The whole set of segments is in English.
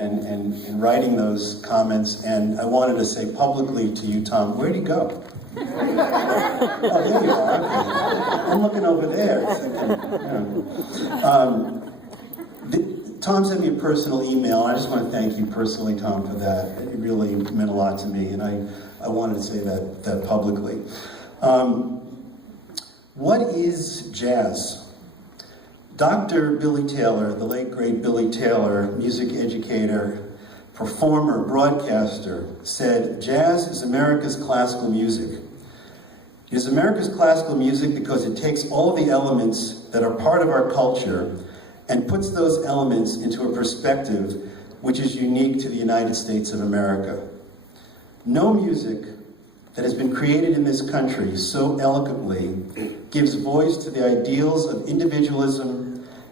and writing those comments, and I wanted to say publicly to you, Tom, where'd he go? Oh, there you are. I'm looking over there. Tom sent me a personal email. I just want to thank you personally, Tom, for that. It really meant a lot to me, and I wanted to say that publicly. What is jazz? Dr. Billy Taylor, the late great Billy Taylor, music educator, performer, broadcaster, said, "Jazz is America's classical music. It is America's classical music because it takes all the elements that are part of our culture and puts those elements into a perspective which is unique to the United States of America. No music that has been created in this country so eloquently gives voice to the ideals of individualism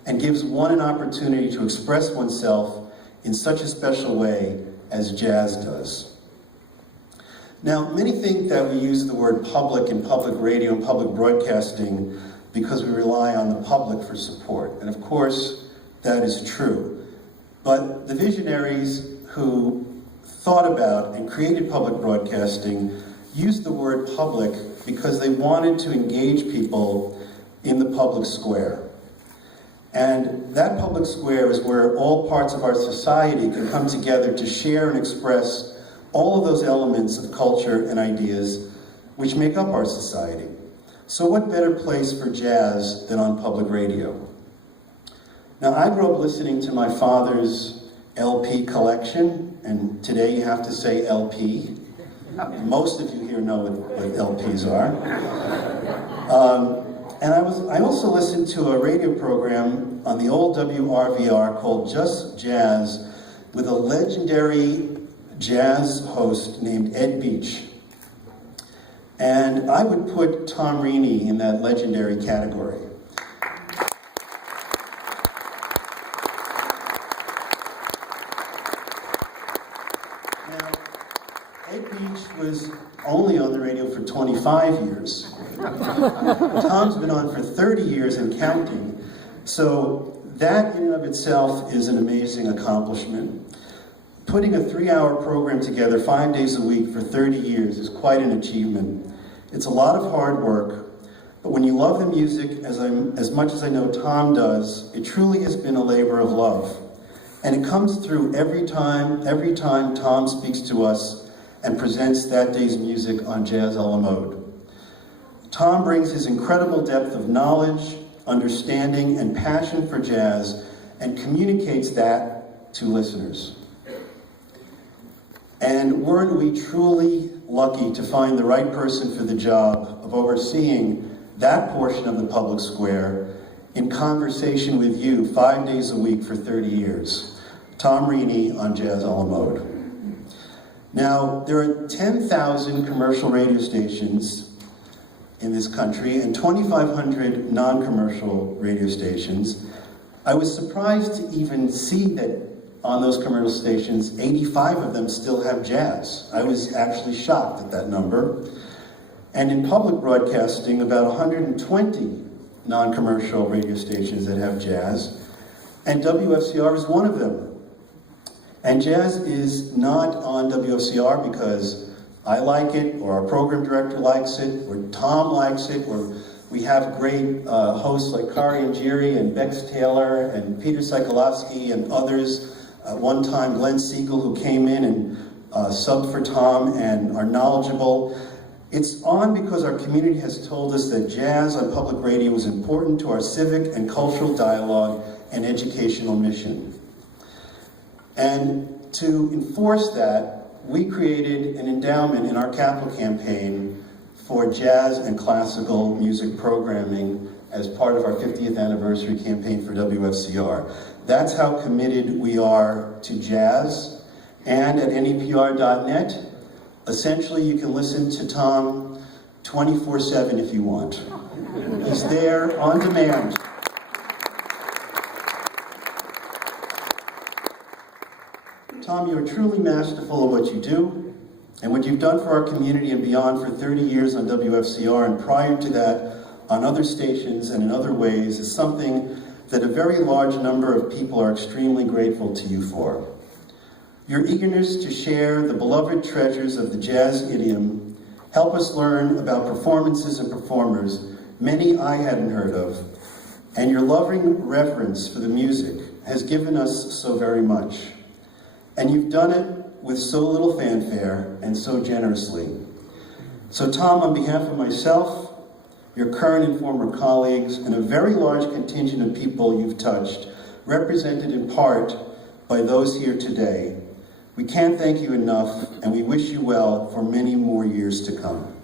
and gives one an opportunity to express oneself in such a special way as jazz does." Now, many think that we use the word public in public radio and public broadcasting because we rely on the public for support. And of course, that is true. But the visionaries who thought about and created public broadcasting used the word public because they wanted to engage people in the public square. And that public square is where all parts of our society can come together to share and express all of those elements of culture and ideas which make up our society. So what better place for jazz than on public radio? Now, I grew up listening to my father's LP collection, and today you have to say LP. Most of you here know what LPs are. And I also listened to a radio program on the old WRVR called Just Jazz with a legendary jazz host named Ed Beach. And I would put Tom Reney in that legendary category. Now, Ed Beach was only on the radio for 25 years. Tom's been on for 30 years and counting. So that in and of itself is an amazing accomplishment. Putting a 3-hour program together 5 days a week for 30 years is quite an achievement. It's a lot of hard work, but when you love the music as much as I know Tom does, it truly has been a labor of love. And it comes through every time Tom speaks to us and presents that day's music on Jazz a la Mode. Tom brings his incredible depth of knowledge, understanding, and passion for jazz and communicates that to listeners. And weren't we truly lucky to find the right person for the job of overseeing that portion of the public square in conversation with you 5 days a week for 30 years. Tom Reney on Jazz a la Mode. Now, there are 10,000 commercial radio stations in this country and 2,500 non-commercial radio stations. I was surprised to even see that on those commercial stations, 85 of them still have jazz. I was actually shocked at that number. And in public broadcasting, about 120 non-commercial radio stations that have jazz, and WFCR is one of them. And jazz is not on WFCR because I like it, or our program director likes it, or Tom likes it, or we have great hosts like Kari and Jiri and Bex Taylor and Peter Sikolovsky and others. One time, Glenn Siegel, who came in and subbed for Tom and are knowledgeable. It's on because our community has told us that jazz on public radio is important to our civic and cultural dialogue and educational mission. And to enforce that, we created an endowment in our capital campaign for jazz and classical music programming as part of our 50th anniversary campaign for WFCR. That's how committed we are to jazz. And at nepr.net, essentially you can listen to Tom 24/7 if you want. He's there on demand. Tom, you are truly masterful of what you do, and what you've done for our community and beyond for 30 years on WFCR, and prior to that on other stations and in other ways, is something that a very large number of people are extremely grateful to you for. Your eagerness to share the beloved treasures of the jazz idiom help us learn about performances and performers many I hadn't heard of, and your loving reverence for the music has given us so very much. And you've done it with so little fanfare and so generously. So Tom, on behalf of myself, your current and former colleagues, and a very large contingent of people you've touched, represented in part by those here today, we can't thank you enough, and we wish you well for many more years to come.